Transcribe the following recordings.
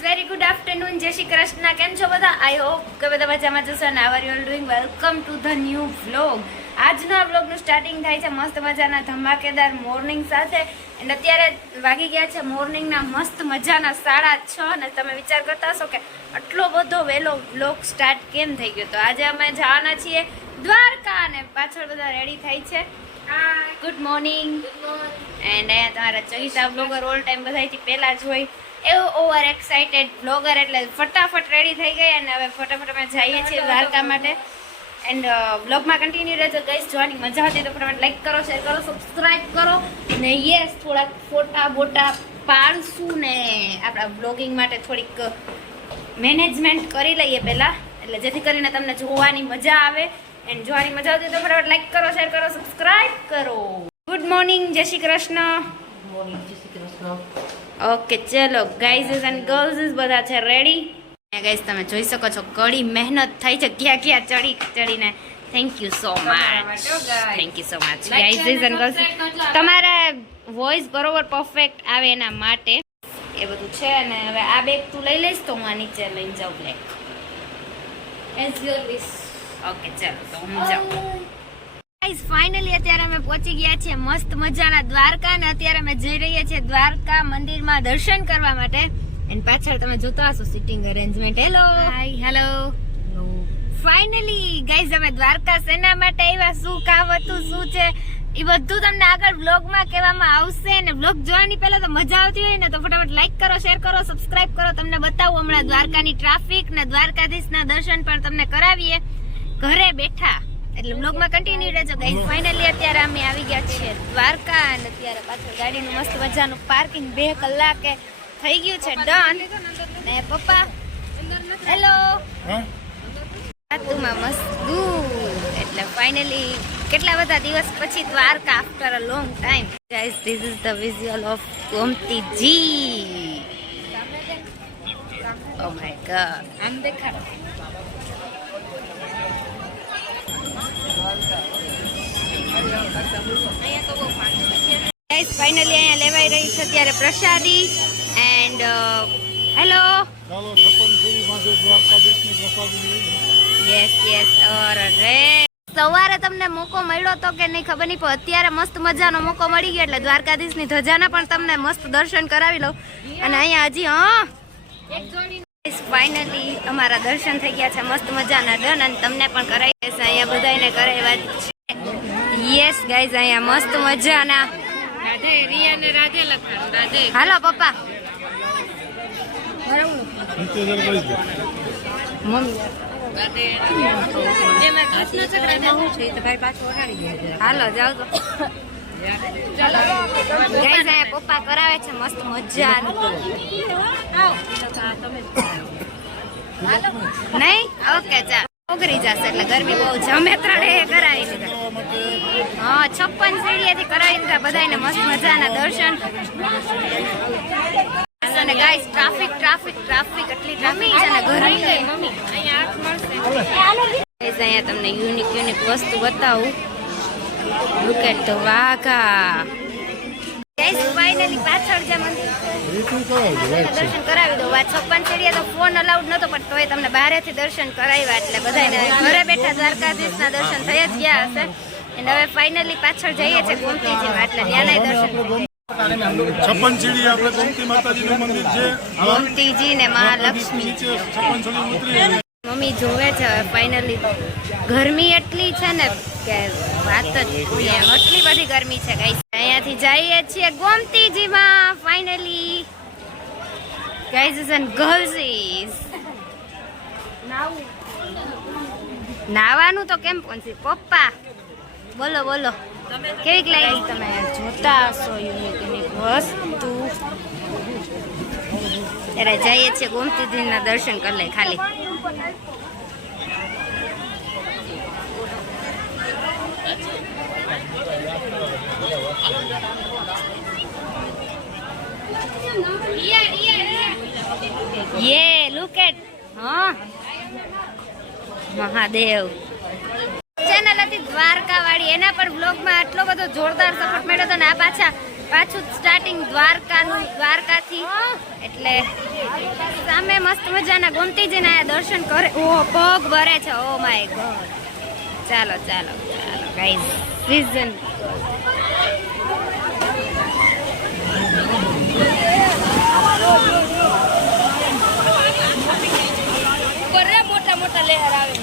Very good afternoon જય શ્રી કૃષ્ણ. કેમ છો બધા? આઈ હોપ કે બધા મજામાં જશો અને are you doing welcome to the new vlog આજના વ્લોગનું સ્ટાર્ટિંગ થાય છે મસ્ત મજાના ધમાકેદાર મોર્નિંગ સાથે. અને અત્યારે વાગી ગયા છે મોર્નિંગના મસ્ત મજાના સાડા છ અને તમે વિચાર કરતા હશો કે આટલો બધો વહેલો વ્લોગ સ્ટાર્ટ કેમ થઈ ગયો? તો આજે અમે જવાના છીએ દ્વારકા અને પાછળ બધા રેડી થાય છે. ગુડ મોર્નિંગ એન્ડ અહીંયા તમારા ચહિતા બ્લોગર ઓલ ટાઈમ બધાથી પહેલાં જ હોય. એવું ઓવર એક્સાઇટેડ બ્લોગર એટલે ફટાફટ રેડી થઈ ગઈ અને હવે ફટાફટ અમે જઈએ છીએ દ્વારકા માટે. એન્ડ બ્લોગમાં કન્ટિન્યુ રહેજો. ગઈશ જોવાની મજા હતી તો ફટાફટ લાઈક કરો શેર કરો સબસ્ક્રાઈબ કરો. ને યસ થોડાક ફોટા બોટા પાડશું ને આપણા બ્લોગિંગ માટે થોડીક મેનેજમેન્ટ કરી લઈએ પહેલાં. એટલે જેથી કરીને તમને જોવાની મજા આવે. એન્ડ જોવાની મજા આવતી તો ફટાફટ લાઈક કરો શેર કરો સબસ્ક્રાઈબ કરો. Good morning Jai Shri Krishna okay ચલો ગાઈઝ એન્ડ ગર્લ્સ બધા છે રેડી ગાઈઝ તમે જોઈ શકો છો કડી મહેનત થઈ છે ક્યાં ક્યાં ચડી ચડીને. Thank you so much thank you so much guys and girls તમારે વોઇસ બરોબર પરફેક્ટ આવે એના માટે. એ બધું છે અને હવે આ બેગ તું લઈ લઈશ તો હું આ નીચે લઈને જાઉં black as your wish okay ચાલો તો હું જાઉં. ગાઈઝ ફાઇનલી અત્યારે અમે પહોંચી ગયા છીએ મસ્ત મજાના દ્વારકા અને અત્યારે અમે જઈ રહ્યા છીએ દ્વારકા મંદિરમાં દર્શન કરવા માટે. એન્ડ પાછળ તમે જોતા હશો sitting arrangement hello hi hello finally guys અમે દ્વારકા સેના માટે આવ્યા. શું કામ હતું શું છે? એ બધું તમને આગળ બ્લોગમાં કહેવામાં આવશે અને બ્લોગ જોવાની પહેલા તો મજા આવતી હોય ને તો ફટાફટ લાઈક કરો શેર કરો સબસ્ક્રાઇબ કરો. તમને બતાવું હમણાં દ્વારકાની ટ્રાફિક ને દ્વારકાધીશના દર્શન પણ તમને કરાવીએ. ઘરે બેઠા. એટલે બ્લોગમાં કન્ટિન્યુ રહેજો ગાઈઝ ફાઇનલી અત્યારે અમે આવી ગયા છીએ દ્વારકા અને અત્યારે પાછળ ગાડીનું મસ્ત મજાનું પાર્કિંગ બે કલાકે થઈ ગયું છે. ડન ને પપ્પા? હેલો સાતુમાં મસ્ત દૂર. એટલે ફાઇનલી કેટલા બધા દિવસ પછી Dwarka after a long time guys this is the visual of Gomtiji oh my god આમ દેખાડો. ગાઈઝ ફાઇનલી અહીંયા લેવાઈ રહી છે અત્યારે પ્રસાદી એન્ડ હેલો યસ યસ અરે સવારે તમને મોકો મળ્યો તો કે નહીં ખબર નહીં પણ અત્યારે મસ્ત મજાનો મોકો મળી ગયો એટલે દ્વારકાધીશની ધજાના પણ તમને મસ્ત દર્શન કરાવી લઉં. અને અહીંયા હજી હા. ફાઇનલી અમારા દર્શન થઈ ગયા છે મસ્ત મજાના. ડન અને તમને પણ કરાવી દેશે અહીંયા બધાને કરાવ્યા છે. યસ ગાઈઝ અહીંયા મસ્ત મજાના હાલો પપ્પા. હાલો જાવ તો. પપ્પા કરાવે છે મસ્ત મજા નહીં? ઓકે ચાલ ઓગરી જશે એટલે ગરમી બહુ જમે ત્રણે કરાવી લીધા હા, છપ્પન સીડીએથી કરાવી દીધા બધાને મસ્ત મજાના દર્શન. અને ટ્રાફિક ટ્રાફિક ટ્રાફિક ને અહીંયા તમને યુનિક યુનિક વસ્તુ બતાવું. લુકેટ તો વાઘા. ફાઇનલી પાછળ જે મંદિર છે. દર્શન કરાવી દો વાત છપ્પન સીડીએ તો ફોન અલાઉડ નતો પણ તોય તમને બહારેથી દર્શન કરાવ્યા એટલે બધાને ઘરે બેઠા દ્વારકાધીશના દર્શન થઈ જ ગયા હશે. અને હવે ફાઇનલી પાછળ જઈએ છીએ ગોમતીજીમાં એટલે ત્યાંના દર્શન છપ્પન સીડી આપણે ગોમતી માતાજીનું મંદિર છે. ગોમતીજી ને મહાલક્ષ્મી છપ્પન સીડી ઉતરી. મમ્મી જોવે છે ફાઇનલી ગરમી એટલી છે ને કે વાત જ એટલી બધી ગરમી છે ગાઈસ અહીંયાથી જઈએ છીએ ગોમતીજીમાં ફાઇનલી ગાઈસ એન્ડ ગર્લ્સ નાવાનું તો કેમ પહોંચી પપ્પા બોલો બોલો. કેવીક લાગી? તમે જોતા હશો યુનિક યુનિક વસ્તુ. ત્યારે જઈએ છીએ ગોમતીજીના દર્શન કરી લઈએ ખાલી. યે લુક એટ હા. મહાદેવ. ચેનલ હતી દ્વારકા વાળી એના પર બ્લોગમાં આટલો બધો જોરદાર સપોર્ટ મળ્યો હતો ને, આ પાછા પાછું સ્ટાર્ટિંગ દ્વારકાનું, દ્વારકાથી. એટલે સામે મસ્ત મજાના ગોમતીજીના દર્શન કરે. ઓ પગ ભરે છે. ઓ માય ગોડ ચાલો ચાલો ચાલો ગાઈઝ સીઝન મોટા મોટા લહેર આવે.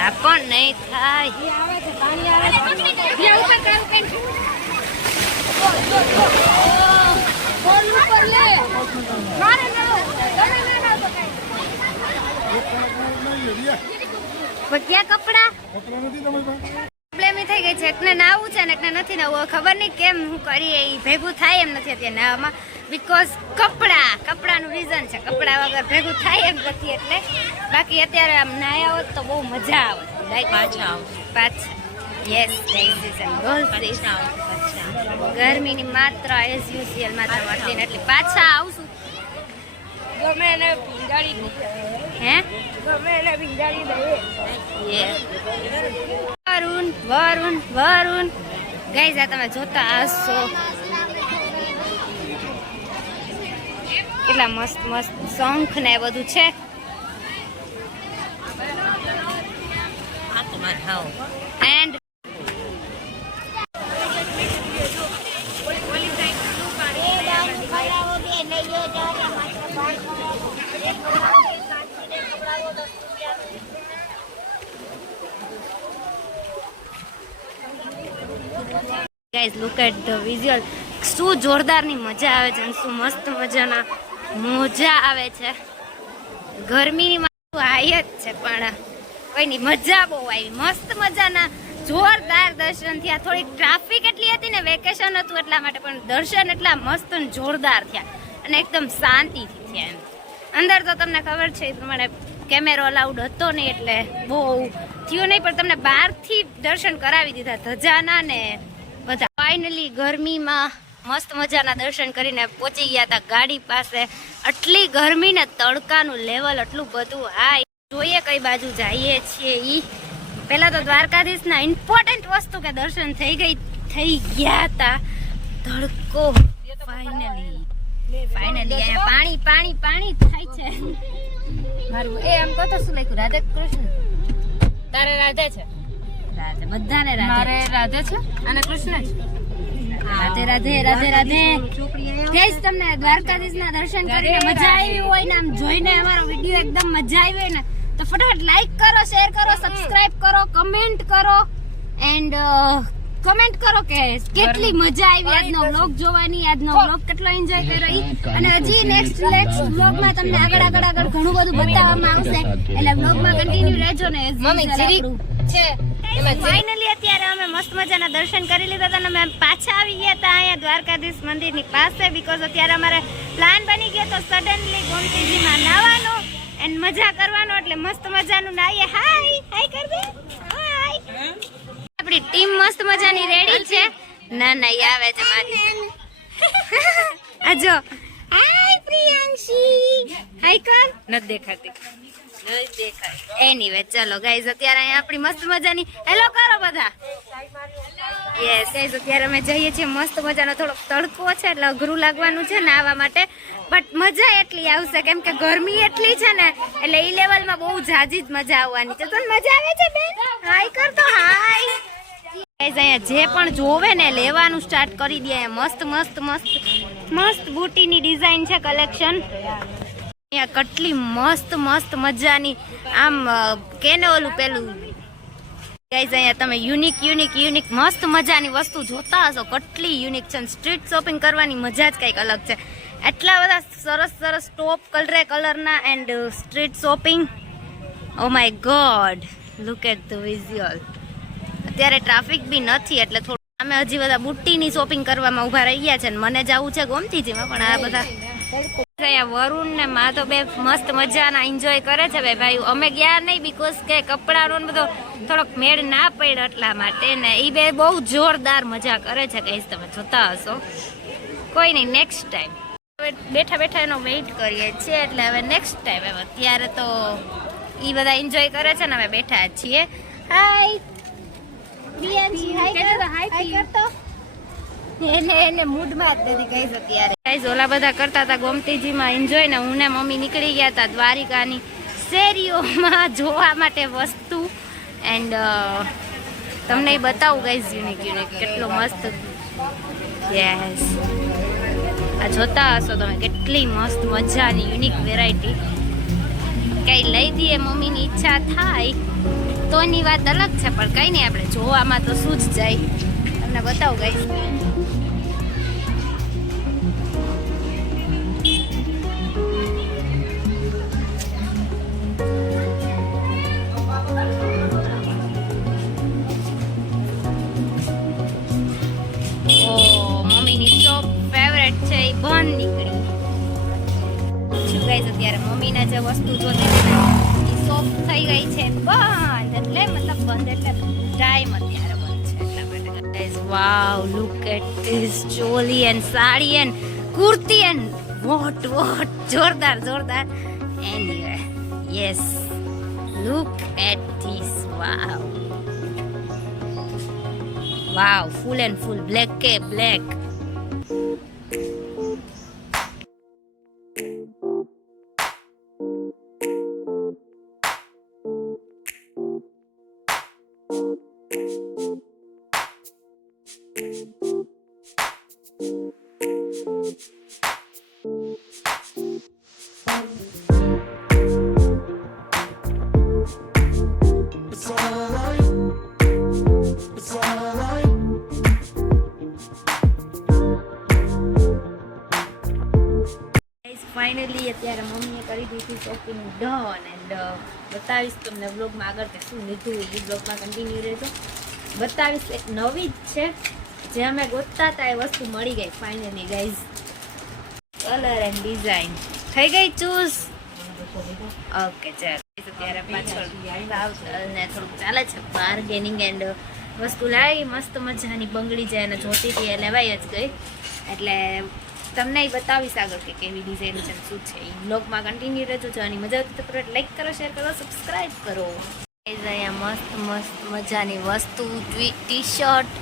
આ પણ નહીં થાય. આવે છે પાણી આવે પણ કપડા? કપડા નથી તમારી પાસે? થઈ ગઈ છે. એકને નાવું છે ને એકને નથી નાવું. ખબર નહીં કેમ હું કરીએ એ ભેગું થાય એમ નથી અત્યારે નાવામાં. બીકોઝ કપડાં કપડાનું રીઝન છે. કપડા વગર ભેગું થાય એમ નથી એટલે બાકી અત્યારે આમ નાયા હોત તો બહુ મજા આવે. લાઈક પાછા પાછા યસ ગરમીની માત્ર એઝ યુઝ્યુઅલ માત્ર મળતી ને એટલે પાછા આવશું. ગમે એને ભીંડાળી હે? ગમે એને ભીંડાળી દઈએ. વરુણ વરુણ વરુણ. ગઈ જા તમે જોતા હશો. કેટલા મસ્ત મસ્ત શંખ ને બધું છે. And guys look at the visual શું જોરદારની મજા આવે છે અને શું મસ્ત મજાના મોજા આવે છે. ગરમીની આવી જ છે, પણ કોઈની મજા બહુ આવી. મસ્ત મજાના જોરદાર દર્શન થયા. થોડીક ટ્રાફિક એટલી હતી ને વેકેશન હતું એટલા માટે, પણ દર્શન એટલા મસ્ત અને જોરદાર થયા. અને એકદમ શાંતિથી થયા એમ. અંદર તો તમને ખબર છે, એ પ્રમાણે કેમેરો અલાઉડ હતો નહીં એટલે બહુ થયું નહીં, પણ તમને બહારથી દર્શન કરાવી દીધા. ધજાના ને બધા. ફાઇનલી ગરમીમાં મસ્ત મજાના દર્શન કરીને પહોંચી ગયા હતા ગાડી પાસે. આટલી ગરમી ને તડકાનું લેવલ આટલું બધું હાઈ જોઈએ કઈ બાજુ જઈએ છીએ ઈ. પહેલાં તો દ્વારકાધીશના ઇમ્પોર્ટન્ટ વસ્તુ કે દર્શન થઈ ગઈ થઈ ગયા હતા. તડકો ફાઇનલી ફાઇનલી અહીંયા પાણી પાણી પાણી થાય છે. મારું એ એમ કહો તો શું લખ્યું? રાધે કૃષ્ણ તારે રાધે છે. રાધે બધાને રાધા. રાધે રાધે છે અને કૃષ્ણ છે. રાધે રાધે રાધે રાધે. ગઈશ તમને દ્વારકાધીશના દર્શન કરીને મજા આવી હોય ને આમ જોઈને અમારો વીડિયો એકદમ મજા આવી હોય ને તો ફટાફટ લાઈક કરો શેર કરો સબસ્ક્રાઇબ કરો કમેન્ટ કરો એન્ડ કમેન્ટ કરો કે કેટલી મજા આવી આજનો વ્લોગ જોવાની આજનો વ્લોગ કેટલો એન્જોય કર્યો અને હજી નેક્સ્ટ નેક્સ્ટ વ્લોગમાં તમને આગળ આગળ આગળ ઘણું બધું બતાવવામાં આવશે. એટલે વ્લોગમાં કન્ટિન્યુ રહેજો ને મમ્મી છે. ફાઇનલી અત્યારે અમે મસ્ત મજાના દર્શન કરી લીધા હતા અને અમે પાછા આવી ગયા હતા અહીંયા દ્વારકાધીશ મંદિરની પાસે બીકોઝ અત્યારે અમારે પ્લાન બની ગયો તો સડનલી ગોમતીજીમાં નાવાનો એન્ડ મજા કરવાનો એટલે મસ્ત મજાનું નાઈએ. હાય હાય કર દે હાય આપણી ટીમ મસ્ત મજાની રેડી છે. ના ના ઈ આવે છે મારી. આજો હાય પ્રિયાંશી. હાય કર. ન દેખાતી. એનીવે ચલો ગાઈઝ અત્યારે અહીંયા આપણી મસ્ત મજાની હેલો કરો બધા. યસ ગાઈઝ અત્યારે અમે જઈએ છીએ મસ્ત મજાનો થોડોક તડકો છે, એટલે અઘરું લાગવાનું છે ને આવવા માટે. બટ મજા એટલી આવશે, કેમ કે ગરમી એટલી છે ને, એટલે ઈ લેવલમાં બહુ જાજી જ મજા આવવાની. છે તને મજા આવે છે, બેન? હાય કરતો હાય ગાઈઝ અહીંયા જે પણ જોવે ને, લેવાનું સ્ટાર્ટ કરી દે. મસ્ત મસ્ત મસ્ત મસ્ત બુટીની ડિઝાઇન છે કલેક્શન અહીંયા કેટલી મસ્ત મસ્ત મજાની આમ કેને ઓલું પેલું? ગાઈઝ અહીંયા તમે યુનિક યુનિક યુનિક મસ્ત મજાની વસ્તુ જોતા હશો. કેટલી યુનિક છે સ્ટ્રીટ શોપિંગ કરવાની મજા જ કંઈક અલગ છે. એટલા બધા સરસ સરસ ટોપ કલરે કલરના and street shopping oh my god look at the visual અત્યારે ટ્રાફિક બી નથી, એટલે થોડું અમે હજી બધા બુટ્ટીની શોપિંગ કરવામાં ઊભા રહી ગયા છે મને જવું છે ગોમતીજીમાં પણ આ બધા વરુણ ને મા તો બે મસ્ત મજાના એન્જોય કરે છે બે ભાઈ અમે ગયા નહીં બીકોઝ કે કપડાનો બધો થોડોક મેળ ના પડ્યો એટલા માટે ને એ બે બહુ જોરદાર મજા કરે છે કહીશ તમે જોતા હશો. કોઈ નહીં નેક્સ્ટ ટાઈમ હવે બેઠા બેઠા એનો વેઇટ કરીએ છીએ એટલે હવે નેક્સ્ટ ટાઈમ હવે અત્યારે તો એ બધા એન્જોય કરે છે ને અમે બેઠા છીએ. હાય હાય હાય કરતો એને એને મૂડમાં જ નથી ઓલા બધા કરતા હતા ગોમતીજીમાં એન્જોય ને હું મમ્મી નીકળી ગયા હતા દ્વારિકાની શેરીઓમાં જોવા માટે વસ્તુ. એન્ડ તમને બતાવું ગાઈઝ યુનિક યુનિક કેટલો મસ્ત. યસ આ જોતા હશો તમે, કેટલી મસ્ત મજાની યુનિક વેરાયટી કઈ લઈ દઈએ મમ્મીની ઈચ્છા થાય તો એની વાત અલગ છે, પણ કઈ નહીં, આપણે જોવામાં તો શું જ જાય. તમને બતાવું ગાઈઝ શું ગાઈઝ અત્યારે મમ્મીને જે વસ્તુ જોતી હતી એ સોફ્ટ થઈ ગઈ છે. બંધ એટલે, મતલબ બંધ એટલે ટાઈમ અત્યારે બંધ છે. એટલા માટે guys wow look at this choli and sari and kurti and what what જોરદાર જોરદાર. Anyway yes look at this wow wow full and full black કે બ્લેક ફાઇનલી અત્યારે મમ્મીએ કરી દીધી શોપિંગ ડન એન્ડ બતાવીશ તમને બ્લોગમાં આગળ કે શું લીધું એ બ્લોગમાં કન્ટિન્યુ રહેજો. બતાવીશ એક નવી જ છે જે અમે ગોતતા હતા એ વસ્તુ મળી ગઈ finally guys colour and design થઈ ગઈ ચૂઝ ઓકે ચાલ. અત્યારે પાછળ થોડુંક ચાલે છે બાર્ગેનિંગ એન્ડ વસ્તુ લાવી, મસ્ત મજાની બંગડી જાય અને જોતી હતી એ લેવાઈ જ ગઈ. એટલે તમને એ બતાવીશ આગળ કે કેવી ડિઝાઇન છે શું છે. એ બ્લોગમાં કન્ટિન્યુ રહેજો. જો આની મજા આવતી તો લાઈક કરો શેર કરો સબસ્ક્રાઈબ કરો. અહીંયા મસ્ત મસ્ત મજાની વસ્તુ, ટી શર્ટ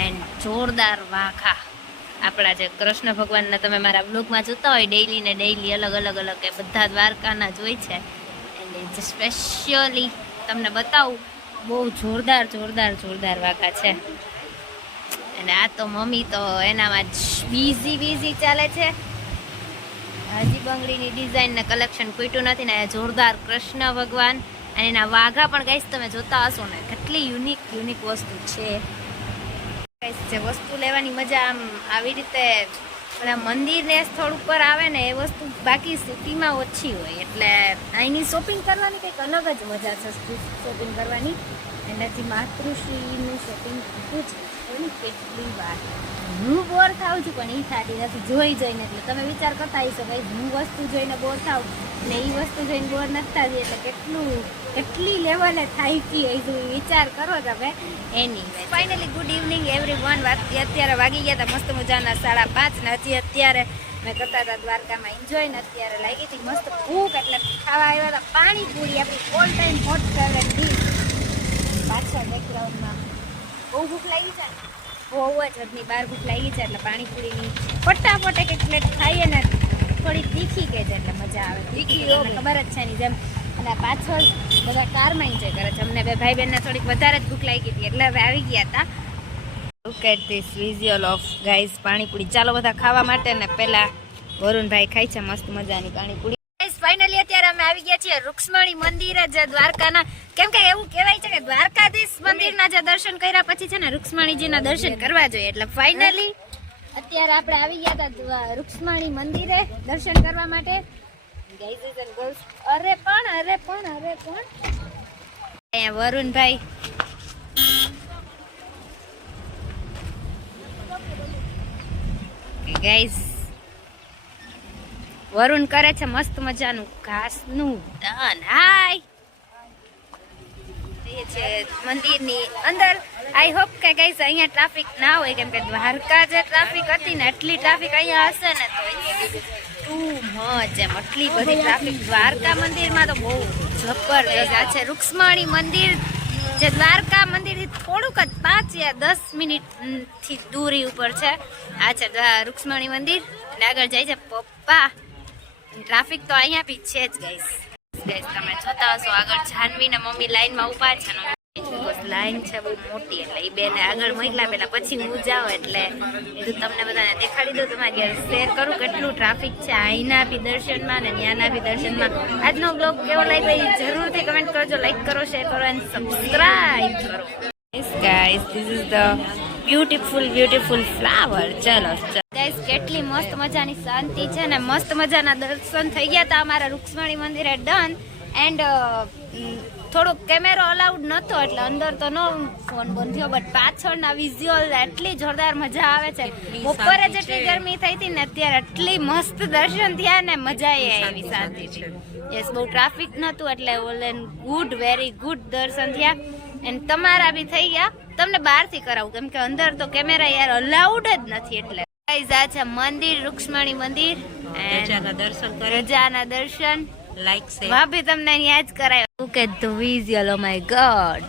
એન્ડ જોરદાર વાખા આપણા જે કૃષ્ણ ભગવાનના તમે મારા બ્લોગમાં જોતા હોય ડેઈલી ને ડેઈલી અલગ અલગ અલગ, એ બધા દ્વારકાના જ હોય છે. એટલે સ્પેશિયલી તમને બતાવું બહુ જોરદાર જોરદાર જોરદાર વાઘા છે. અને આ તો મમ્મી તો એનામાં બીઝી બીઝી ચાલે છે. હજી બંગડીની ડિઝાઇન ને કલેક્શન ખૂટ્યું નથી ને જોરદાર કૃષ્ણ ભગવાન અને એના વાઘા પણ ગાઈશ તમે જોતા હશો ને, કેટલી યુનિક યુનિક વસ્તુ છે. જે વસ્તુ લેવાની મજા આમ આવી રીતે બધા મંદિરને સ્થળ ઉપર આવે ને એ વસ્તુ બાકી સિટીમાં ઓછી હોય. એટલે અહીંની શોપિંગ કરવાની કંઈક અલગ જ મજા છે શોપિંગ કરવાની. એનાથી માતૃશ્રીનું શોપિંગ થતું છે કેટલી વાર. હું બોર થાઉં છું, પણ એ થતી નથી. જોઈ જઈને એટલે તમે વિચાર કરતા હશો, ભાઈ, હું વસ્તુ જોઈને બોર થાવ ને એ વસ્તુ જોઈને બોર નથી થતી, એટલે કેટલું, કેટલી લેવલે થાય છે એ વિચાર કરો તમે. એની finally good evening everyone અત્યારે વાગી ગયા હતા મસ્ત મજાના સાડા પાંચ ને હજી અત્યારે મેં કરતા હતા દ્વારકામાં એન્જોય ને અત્યારે લાગી હતી મસ્ત ભૂખ, એટલે ખાવા આવ્યા હતા પાણીપુરી, આપણી all time hot favourite dish પાછળ બેકગ્રાઉન્ડમાં બહુ ભૂખ લાગી છે. બહુ જ હદની બહાર ભૂખ લાગી છે એટલે પાણીપુરીની ફટાફટ એક પ્લેટ ખાઈએ ને થોડી તીખી કે છે એટલે મજા આવે. તીખી ખબર જ છે એની જેમ. અને પાછળ બધા કારમાં એન્જોય કરે છે. અમને બે ભાઈ બહેનને થોડીક વધારે જ ભૂખ લાગી હતી એટલે હવે આવી ગયા હતા. Look at this visual of guys panipuri. ચાલો બધા ખાવા માટે ને પહેલાં વરુણભાઈ ખાય છે મસ્ત મજાની પાણીપુરી. ફાઇનલી અત્યારે અમે આવી ગયા છીએ રૂક્ષ્મણી મંદિરે જે દ્વારકાના. કેમ કે એવું કહેવાય છે કે દ્વારકાધીશ મંદિરના જે દર્શન કર્યા પછી છે ને રૂક્ષ્મણીજીના દર્શન કરવા જોઈએ. એટલે ફાઇનલી અત્યારે આપણે આવી ગયા હતા રૂક્ષ્મણી મંદિરે દર્શન કરવા માટે. અરે પણ અરે પણ અરે પણ. અહીંયા વરુણભાઈ. ગાઈઝ વરુણ કરે છે મસ્ત મજાનું ઘાસનું દાન. હાય. છે મંદિરની અંદર. આઈ હોપ કે ગાઈઝ અહીંયા ટ્રાફિક ના હોય, કેમ દ્વારકા જે ટ્રાફિક હતી ને, એટલી ટ્રાફિક અહીંયા હશે ને, તો ટુ એમ. એટલી બધી ટ્રાફિક દ્વારકા મંદિરમાં તો બહુ જબરજસ્ત. આ છે રૂક્ષ્મણી મંદિર. જે દ્વારકા મંદિરથી થોડુંક જ પાંચ યા દસ મિનિટથી દૂરી ઉપર છે. આ છે રૂક્ષ્મણી મંદિર. અને આગળ જાય છે પપ્પા. ટ્રાફિક તો અહીંયા બી છે જ ગાઈસ ગાઈસ તમે જોતા હશો, આગળ જાનવી ને મમ્મી લાઈનમાં ઊભા છે લાઈન છે, બહુ મોટી, એટલે એ બેને આગળ મોકલા પેલા પછી હું જાઉં, એટલે કીધું તમને બધાને દેખાડી દઉં, તમારી ઘેર શેર કરું કેટલું ટ્રાફિક છે. અહીંના બી દર્શનમાં ને ત્યાંના બી દર્શનમાં. આજનો બ્લોગ કેવો લાગ્યો એ જરૂરથી કમેન્ટ કરજો લાઈક કરો શેર કરો અને સબસ્ક્રાઈબ કરો. Guys this is the beautiful beautiful flower ચલો ગાઈસ કેટલી મસ્ત મજાની શાંતિ છે ને મસ્ત મજાના દર્શન થઈ ગયા હતા અમારા રૂક્ષ્મણી મંદિરે ડન. એન્ડ થોડોક કેમેરો અલાઉડ નતો એટલે અંદર તો નો ફોન બંધ થયો બટ પાછળના વિઝ્યુઅલ એટલી જોરદાર મજા આવે છે. બપોરે જેટલી ગરમી થઈ હતી ને અત્યારે એટલી મસ્ત દર્શન થયા ને મજા આવી શાંતિ યસ બહુ ટ્રાફિક નતું એટલે all and good very good દર્શન થયા. એન્ડ તમારા બી થઈ ગયા? તમને બહારથી કરાવું. કેમ કે અંદર તો કેમેરા યાર અલાઉડ જ નથી એટલે. આ છે મંદિર રૂક્ષ્મણી મંદિર. દર્શન રજાના દર્શન. લાઈક છે ભાભી તમને અહીંયા જ કરાય. Okay the visual oh my God